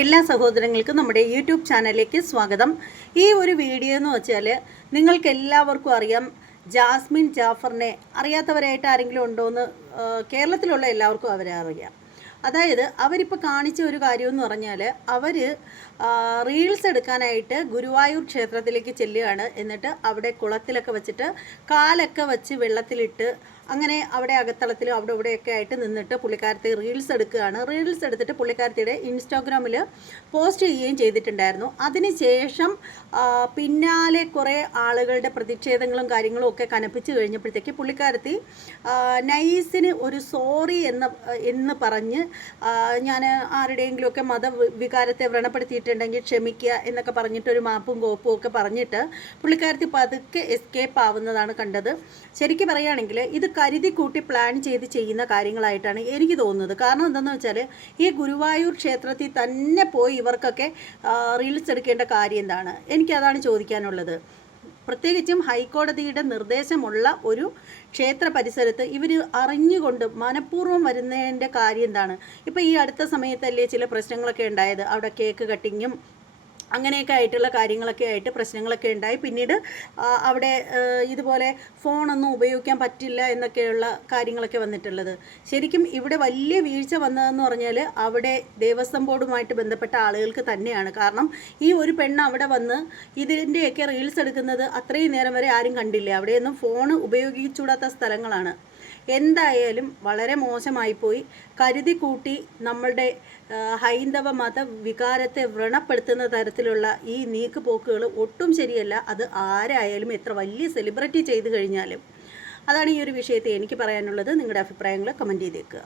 എല്ലാ സഹോദരങ്ങൾക്കും നമ്മുടെ യൂട്യൂബ് ചാനലിലേക്ക് സ്വാഗതം. ഈ ഒരു വീഡിയോ എന്ന് വെച്ചാൽ നിങ്ങൾക്ക് എല്ലാവർക്കും അറിയാം ജാസ്മിൻ ജാഫറിനെ അറിയാത്തവരായിട്ട് ആരെങ്കിലും ഉണ്ടോ എന്ന് കേരളത്തിലുള്ള എല്ലാവർക്കും അവരെ അറിയാം. അതായത് അവരിപ്പോൾ കാണിച്ച ഒരു കാര്യം എന്ന് പറഞ്ഞാൽ അവർ റീൽസ് എടുക്കാനായിട്ട് ഗുരുവായൂർ ക്ഷേത്രത്തിലേക്ക് ചെല്ലുകയാണ്. എന്നിട്ട് അവിടെ കുളത്തിലൊക്കെ വെച്ചിട്ട് കാലൊക്കെ വെച്ച് വെള്ളത്തിലിട്ട് അങ്ങനെ അവിടെ അകത്തളത്തിലും അവിടെ ഇവിടെയൊക്കെ ആയിട്ട് നിന്നിട്ട് പുള്ളിക്കാരത്തി റീൽസ് എടുക്കുകയാണ്. റീൽസ് എടുത്തിട്ട് പുള്ളിക്കാരത്തിയുടെ ഇൻസ്റ്റാഗ്രാമിൽ പോസ്റ്റ് ചെയ്യുകയും ചെയ്തിട്ടുണ്ടായിരുന്നു. അതിനുശേഷം ശേഷം പിന്നാലെ കുറേ ആളുകളുടെ പ്രതിഷേധങ്ങളും കാര്യങ്ങളും ഒക്കെ കനപ്പിച്ച് കഴിഞ്ഞപ്പോഴത്തേക്ക് പുള്ളിക്കാരത്തി നൈസിന് ഒരു സോറി എന്ന എന്ന് പറഞ്ഞ് ഞാൻ ആരുടെയെങ്കിലുമൊക്കെ മത വികാരത്തെ വ്രണപ്പെടുത്തിയിട്ടുണ്ടെങ്കിൽ ക്ഷമിക്കുക എന്നൊക്കെ പറഞ്ഞിട്ട് ഒരു മാപ്പും കോപ്പും ഒക്കെ പറഞ്ഞിട്ട് പുള്ളിക്കാരത്തി പതുക്കെ എസ്കേപ്പ് ആവുന്നതാണ് കണ്ടത്. ശരിക്കും പറയുകയാണെങ്കിൽ ഇത് കരുതി കൂട്ടി പ്ലാൻ ചെയ്ത് ചെയ്യുന്ന കാര്യങ്ങളായിട്ടാണ് എനിക്ക് തോന്നുന്നത്. കാരണം എന്താണെന്ന് വെച്ചാൽ ഈ ഗുരുവായൂർ ക്ഷേത്രത്തിൽ തന്നെ പോയി ഇവർക്കൊക്കെ റീൽസ് എടുക്കേണ്ട കാര്യം എന്താണ്? എനിക്കതാണ് ചോദിക്കാനുള്ളത്. പ്രത്യേകിച്ചും ഹൈക്കോടതിയുടെ നിർദ്ദേശമുള്ള ഒരു ക്ഷേത്ര പരിസരത്ത് ഇവർ അറിഞ്ഞുകൊണ്ട് മനഃപൂർവം വരുന്നതിന്റെ കാര്യം എന്താണ്? ഇപ്പോൾ ഈ അടുത്ത സമയത്തല്ലേ ചില പ്രശ്നങ്ങളൊക്കെ ഉണ്ടായത്? അവിടെ കേക്ക് കട്ടിങ്ങും അങ്ങനെയൊക്കെ ആയിട്ടുള്ള കാര്യങ്ങളൊക്കെ ആയിട്ട് പ്രശ്നങ്ങളൊക്കെ ഉണ്ടായി. പിന്നീട് അവിടെ ഇതുപോലെ ഫോണൊന്നും ഉപയോഗിക്കാൻ പറ്റില്ല എന്നൊക്കെയുള്ള കാര്യങ്ങളൊക്കെ വന്നിട്ടുള്ളത്. ശരിക്കും ഇവിടെ വലിയ വീഴ്ച വന്നതെന്ന് പറഞ്ഞാൽ അവിടെ ദേവസ്വം ബോർഡുമായിട്ട് ബന്ധപ്പെട്ട ആളുകൾക്ക് തന്നെയാണ്. കാരണം ഈ ഒരു പെണ്ണ് അവിടെ വന്ന് ഇതിന്റെയൊക്കെ റീൽസ് എടുക്കുന്നത് അത്രയും നേരം വരെ ആരും കണ്ടില്ല. അവിടെയൊന്നും ഫോൺ ഉപയോഗിച്ചുകൂടാത്ത സ്ഥലങ്ങളാണ്. എന്തായാലും വളരെ മോശമായിപ്പോയി. കരുതി കൂട്ടി നമ്മളുടെ ഹൈന്ദവ മത വികാരത്തെ വ്രണപ്പെടുത്തുന്ന തരത്തിലുള്ള ഈ നീക്കുപോക്കുകൾ ഒട്ടും ശരിയല്ല. അത് ആരായാലും എത്ര വലിയ സെലിബ്രിറ്റി ചെയ്തു കഴിഞ്ഞാലും. അതാണ് ഈ ഒരു വിഷയത്തെ എനിക്ക് പറയാനുള്ളത്. നിങ്ങളുടെ അഭിപ്രായങ്ങൾ കമന്റ് ചെയ്തേക്കുക.